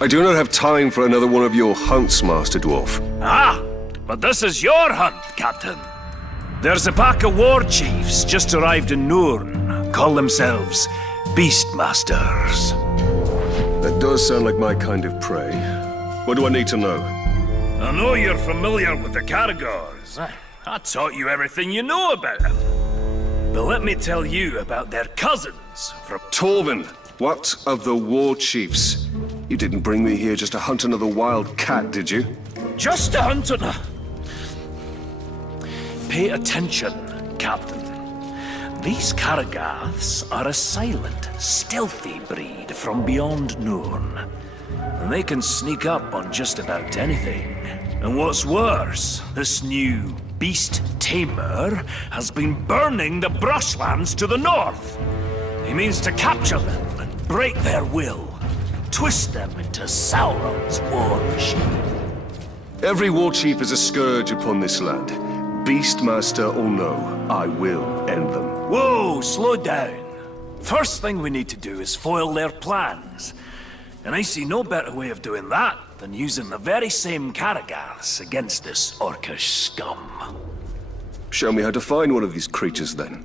I do not have time for another one of your hunts, Master Dwarf. Ah, but this is your hunt, Captain. There's a pack of Warchiefs just arrived in Nurn. Call themselves Beastmasters. That does sound like my kind of prey. What do I need to know? I know you're familiar with the Caragors. I taught you everything you know about them. But let me tell you about their cousins from... Trovin, what of the Warchiefs? You didn't bring me here just to hunt another wild cat, did you? Just to hunt another... Pay attention, Captain. These Caragaths are a silent, stealthy breed from beyond Nurn. And they can sneak up on just about anything. And what's worse, this new beast tamer has been burning the brushlands to the north. He means to capture them and break their will, twist them into Sauron's war machine. Every Warchief is a scourge upon this land. Beastmaster or no, I will end them. Whoa, slow down. First thing we need to do is foil their plans. And I see no better way of doing that than using the very same Caragaths against this orcish scum. Show me how to find one of these creatures, then.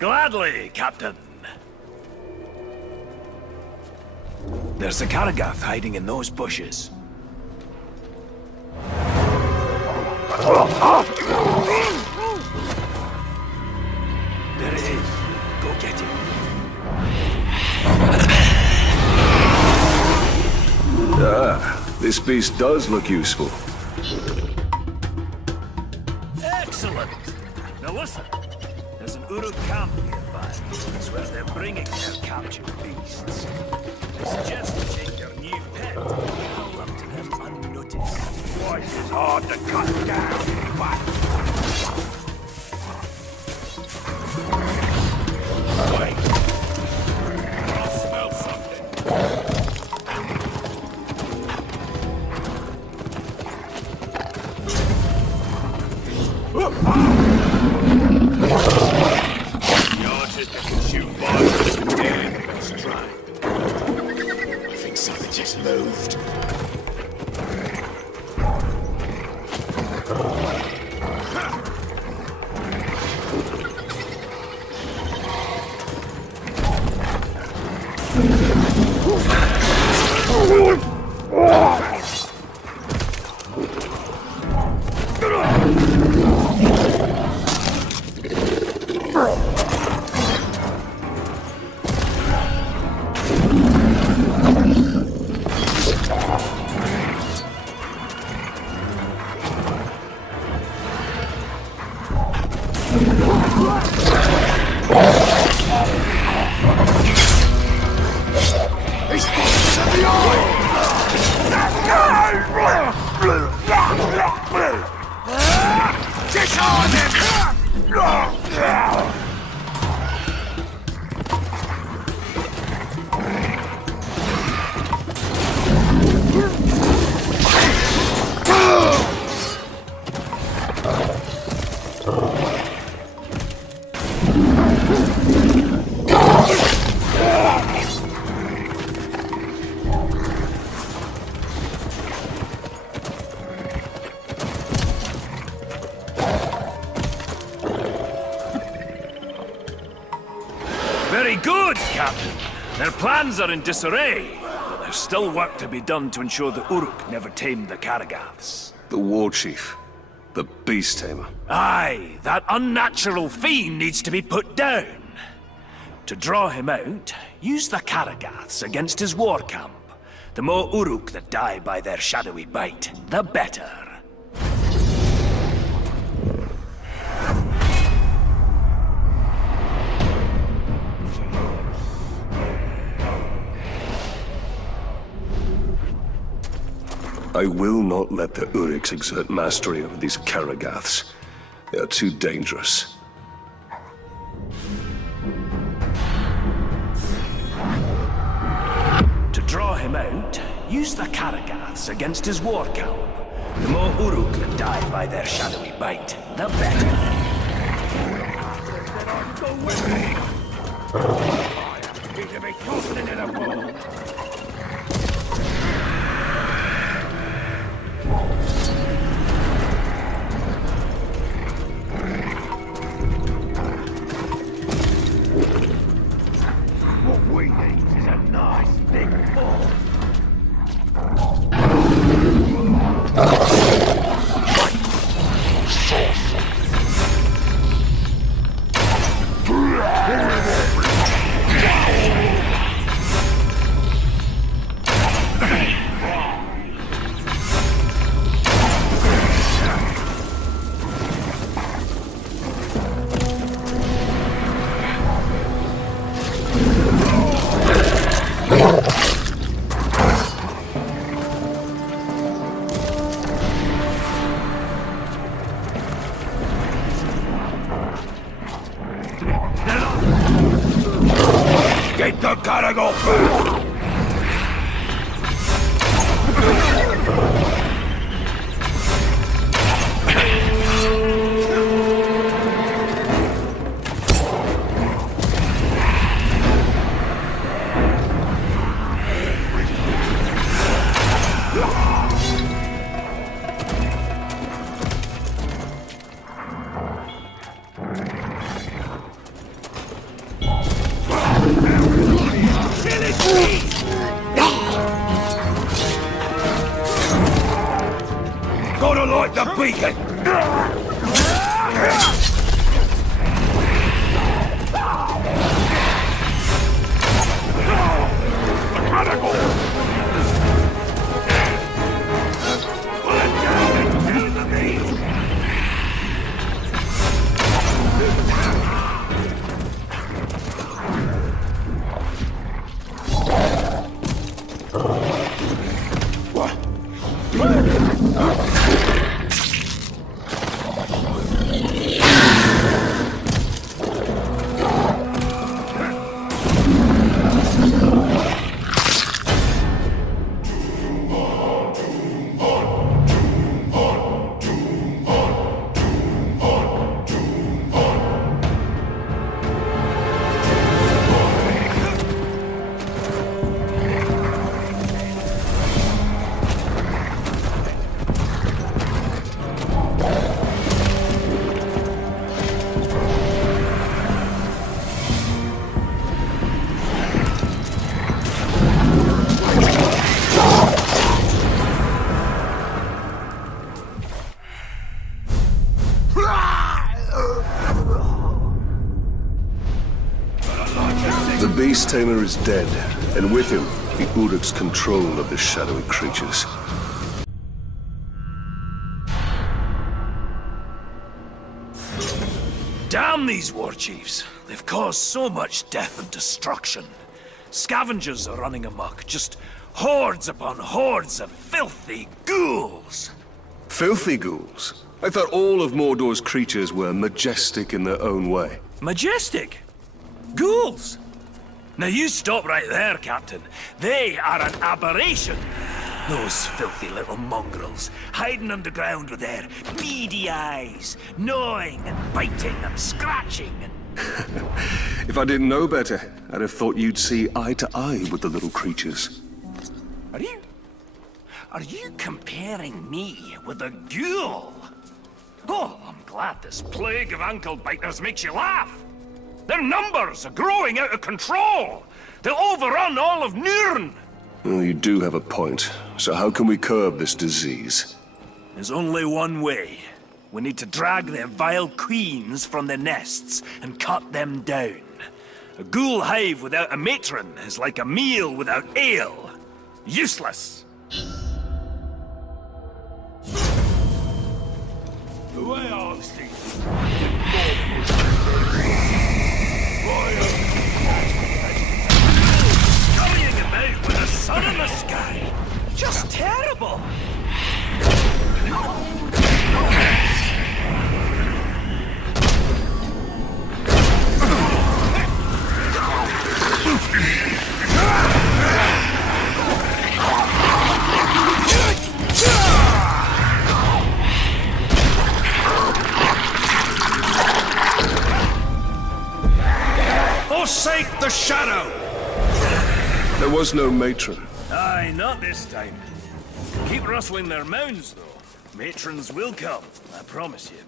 Gladly, Captain. There's a Caragath hiding in those bushes. There it is. Go get it. Ah, this beast does look useful. Excellent. Now listen. There's an Uruk camp nearby. That's where they're bringing their captured beasts. They suggest you take their new pet and hold up to them unnoticed. Voice is hard to cut down, but... Wait. I smell something. Yards that can shoot fire. Damn, let's try. I think something just moved. Very good, Captain. Their plans are in disarray, but there's still work to be done to ensure the Uruk never tamed the Caragaths. The Warchief. The Beast Tamer. Aye, that unnatural fiend needs to be put down. To draw him out, use the Caragaths against his war camp. The more Uruk that die by their shadowy bite, the better. I will not let the Uruks exert mastery over these Caragaths. They are too dangerous. To draw him out, use the Caragaths against his war camp. The more Uruk that die by their shadowy bite, the better. I am to be confident in a fool. Greetings is a nice big ball. Get the cargo back! Gotta light the beacon! The Beast Tamer is dead, and with him, the Uruk's control of the shadowy creatures. Damn these Warchiefs! They've caused so much death and destruction. Scavengers are running amok, just hordes upon hordes of filthy ghouls! Filthy ghouls? I thought all of Mordor's creatures were majestic in their own way. Majestic? Ghouls? Now you stop right there, Captain. They are an aberration. Those filthy little mongrels, hiding underground with their beady eyes, gnawing and biting and scratching and... If I didn't know better, I'd have thought you'd see eye to eye with the little creatures. Are you comparing me with a ghoul? Oh, I'm glad this plague of ankle biters makes you laugh. Their numbers are growing out of control. They'll overrun all of Nurn. Well, you do have a point. So how can we curb this disease? There's only one way. We need to drag their vile queens from their nests and cut them down. A ghoul hive without a matron is like a meal without ale. Useless. Scurrying about with the sun in the sky. Just terrible. Forsake the shadow! There was no matron. Aye, not this time. Keep rustling their mounds, though. Matrons will come, I promise you.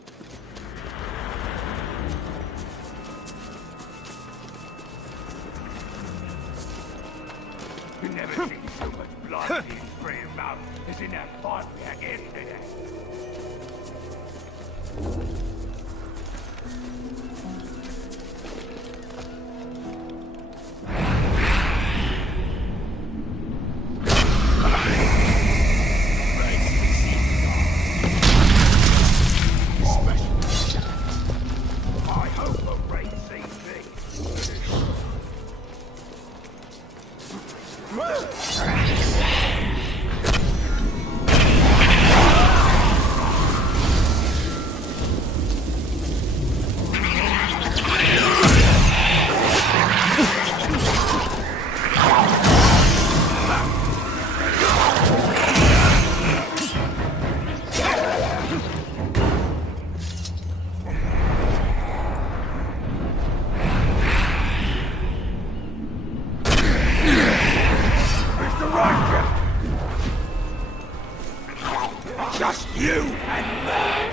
You never seen so much blood being sprayed about as in that fight we had yesterday. Just you and me!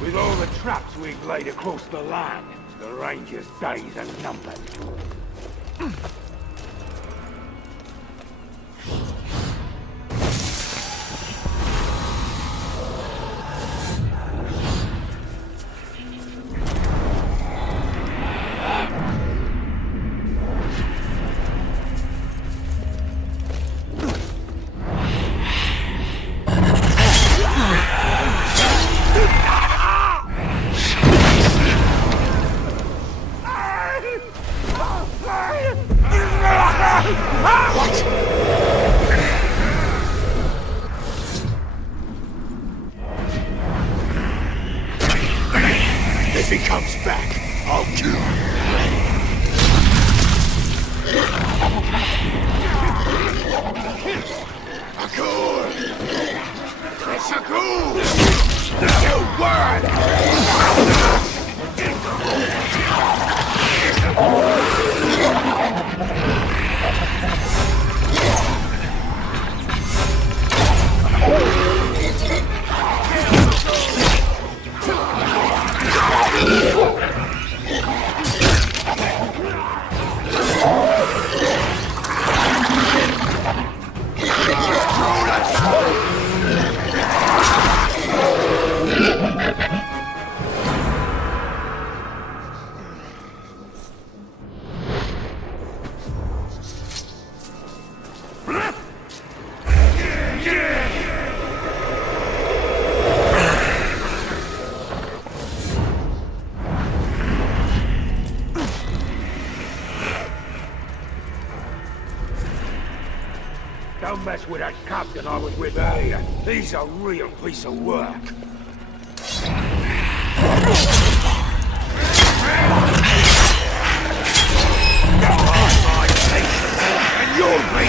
With all the traps we've laid across the land, the Rangers' days are numbered. If he comes back, I'll kill him. Akur! It's Akur! You word! Don't mess with that captain I was with earlier. He's a real piece of work. And you're me!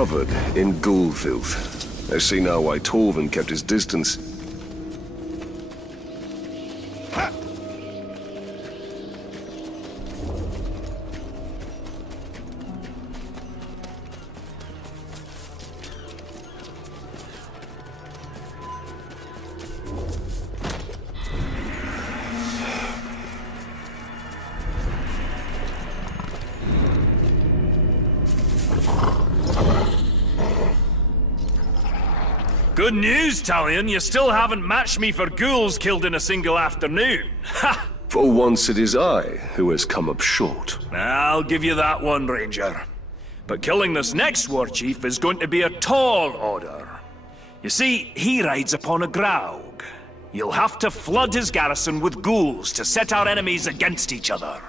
covered in ghoul filth. I see now why Trovin kept his distance. Good news, Talion. You still haven't matched me for ghouls killed in a single afternoon. Ha! For once it is I who has come up short. I'll give you that one, Ranger. But killing this next Warchief is going to be a tall order. You see, he rides upon a Graug. You'll have to flood his garrison with ghouls to set our enemies against each other.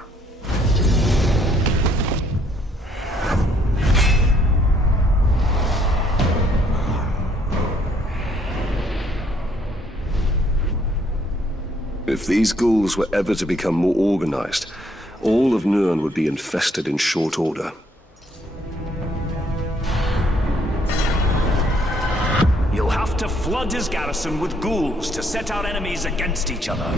If these ghouls were ever to become more organized, all of Nurn would be infested in short order. You'll have to flood his garrison with ghouls to set our enemies against each other.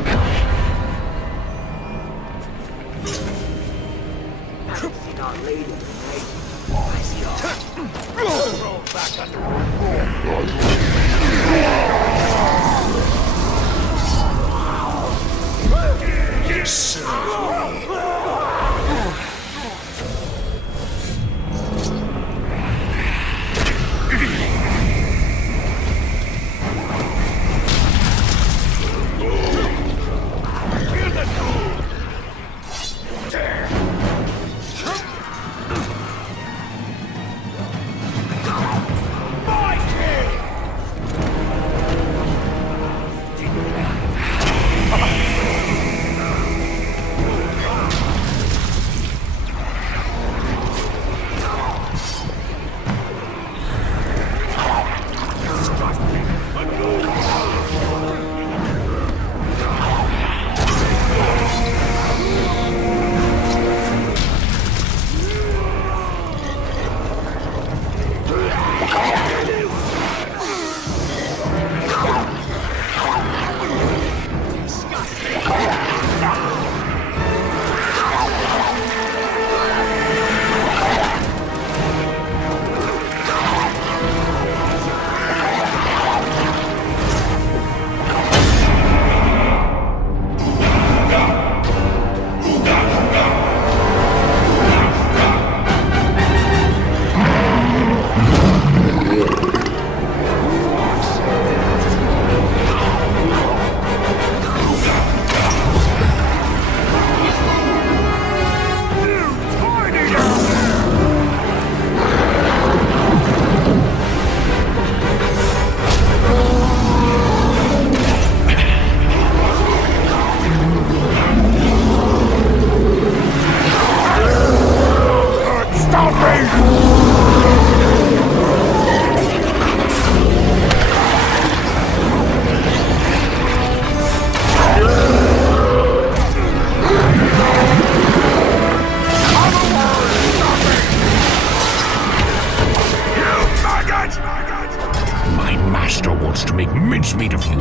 mincemeat of you,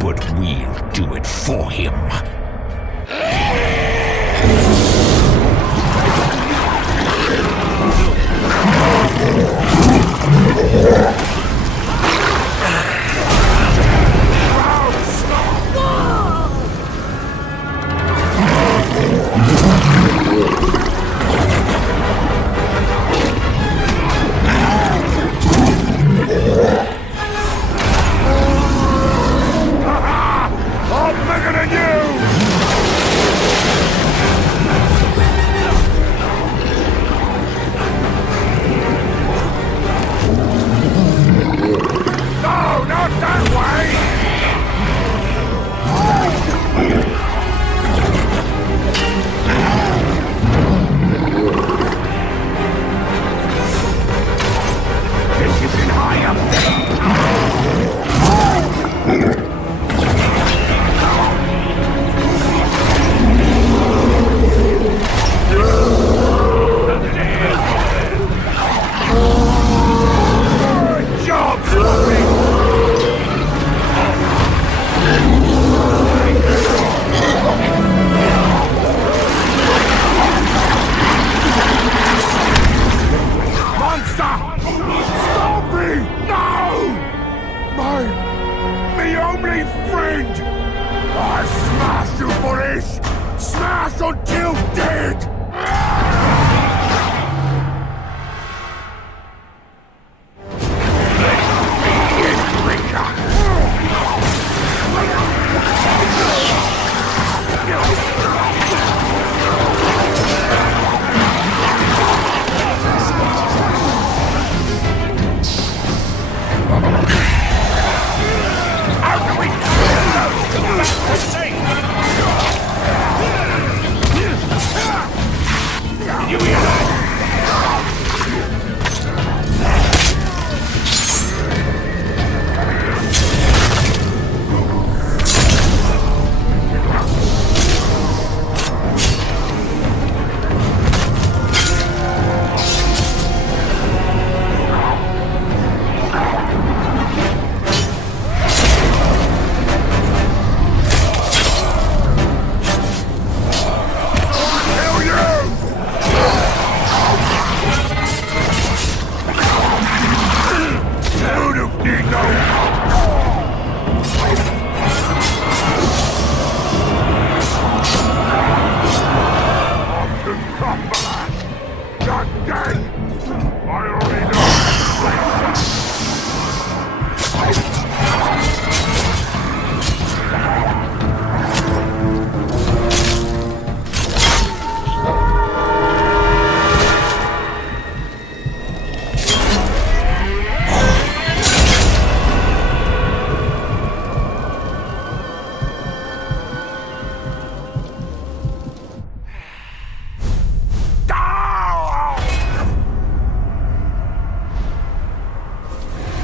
but we'll do it for him. until dead!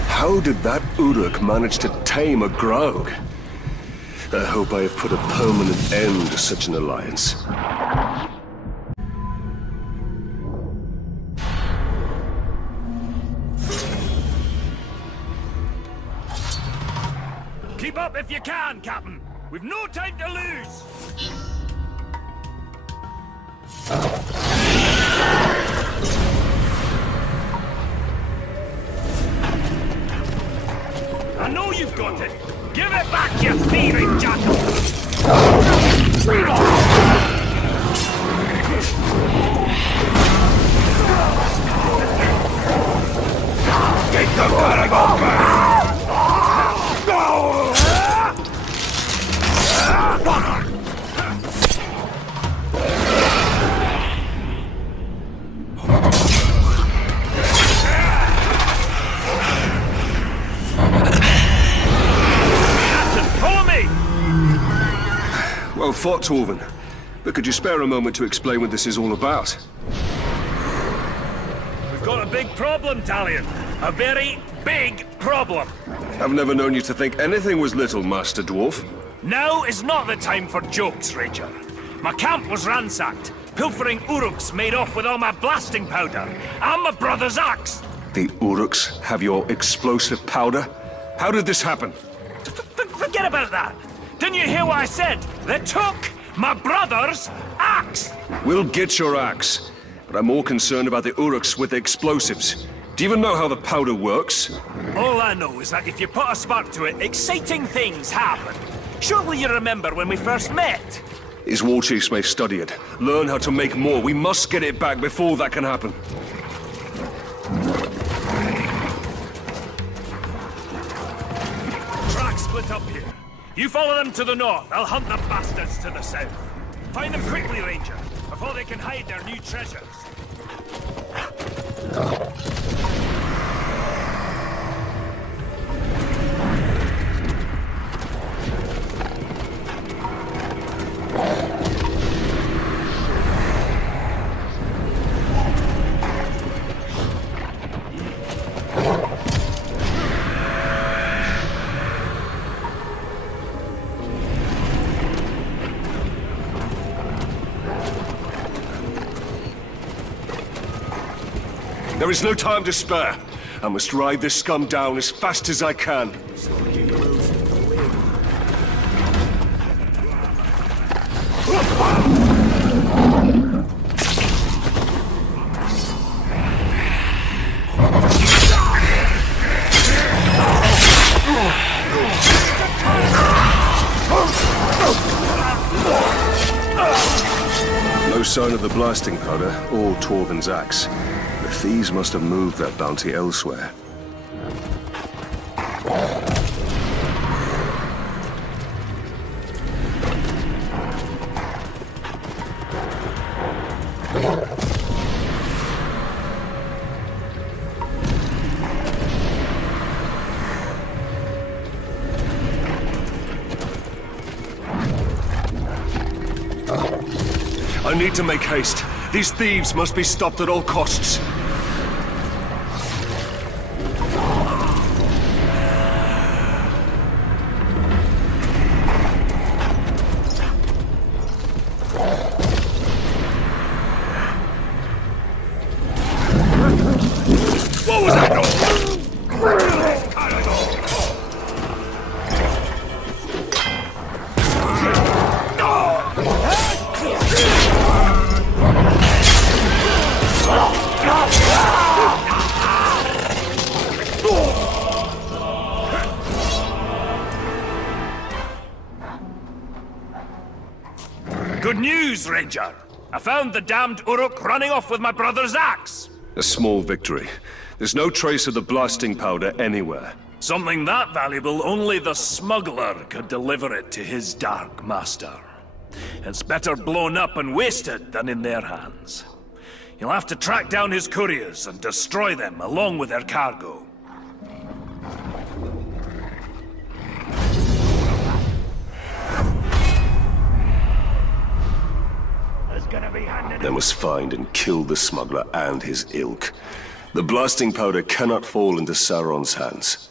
How did that Uruk manage to tame a Graug? I hope I have put a permanent end to such an alliance. Keep up if you can, Captain. We've no time to lose. I know you've got it! Give it back, you thieving jackal! Get the paragon back! Well fought, Trovin. But could you spare a moment to explain what this is all about? We've got a big problem, Talion. A very big problem. I've never known you to think anything was little, Master Dwarf. Now is not the time for jokes, Ranger. My camp was ransacked. Pilfering Uruks made off with all my blasting powder. And my brother's axe. The Uruks have your explosive powder? How did this happen? Forget about that. Didn't you hear what I said? They took my brother's axe! We'll get your axe, but I'm more concerned about the Uruks with the explosives. Do you even know how the powder works? All I know is that if you put a spark to it, exciting things happen. Surely you remember when we first met? His Warchiefs may study it, learn how to make more. We must get it back before that can happen. Tracks split up here. You follow them to the north, I'll hunt the bastards to the south. Find them quickly, Ranger, before they can hide their new treasures. There is no time to spare. I must ride this scum down as fast as I can. No sign of the blasting powder or Torvin's axe. The thieves must have moved that bounty elsewhere. I need to make haste. These thieves must be stopped at all costs. What was that noise? Good news, Ranger! I found the damned Uruk running off with my brother's axe! A small victory. There's no trace of the blasting powder anywhere. Something that valuable, only the smuggler could deliver it to his dark master. It's better blown up and wasted than in their hands. You'll have to track down his couriers and destroy them along with their cargo. They must find and kill the smuggler and his ilk. The blasting powder cannot fall into Sauron's hands.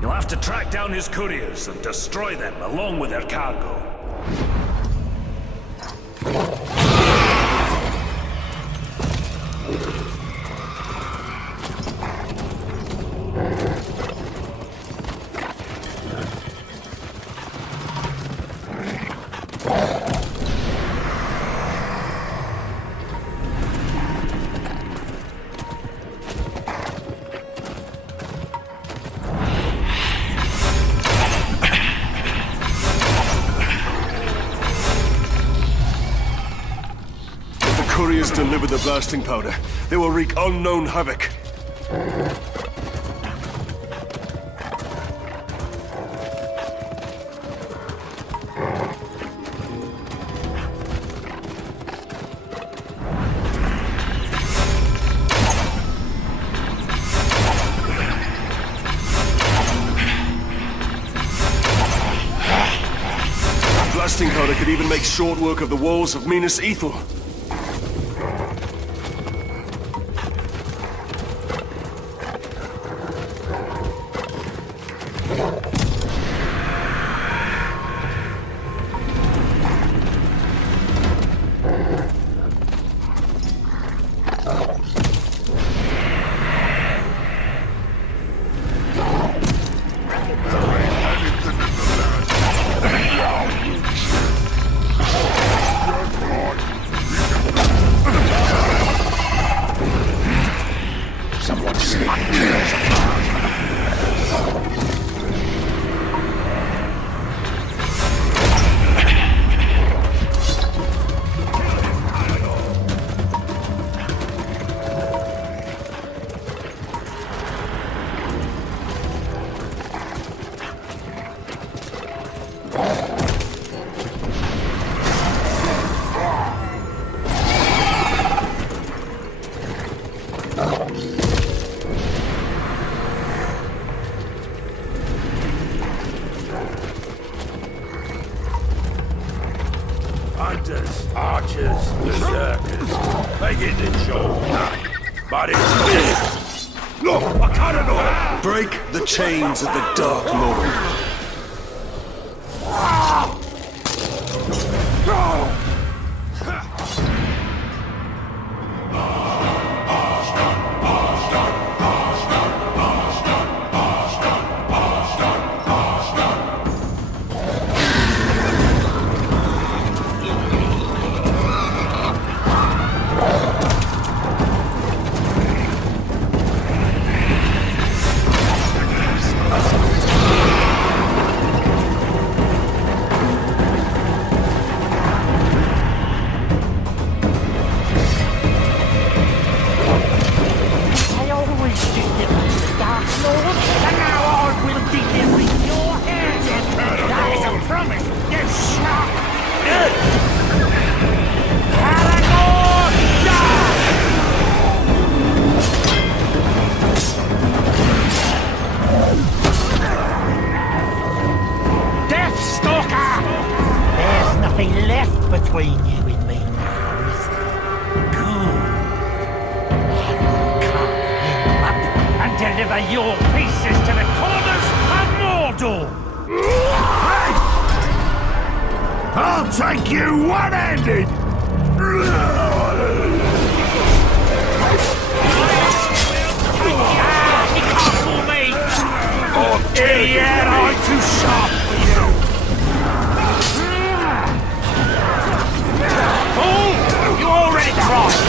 You'll have to track down his couriers and destroy them along with their cargo. Couriers deliver the blasting powder. They will wreak unknown havoc. Blasting powder could even make short work of the walls of Minas Ithil. Hunters, archers, berserkers. They get the job done. But it's this. Look, I can't know. Break the chains of the Dark Lord. between you and me now, is there? Good. I will cut you up and deliver your pieces to the corners of Mordor! I'll take you one-handed! He can't fool me! Oh, Idiot, I'm too sharp for you! Fool! You already tried!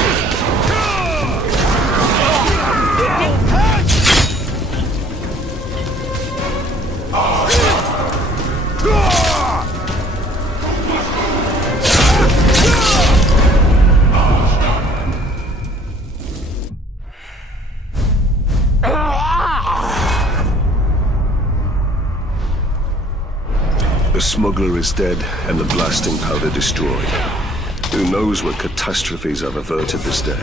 The smuggler is dead, and the blasting powder destroyed. Who knows what catastrophes I've averted this day?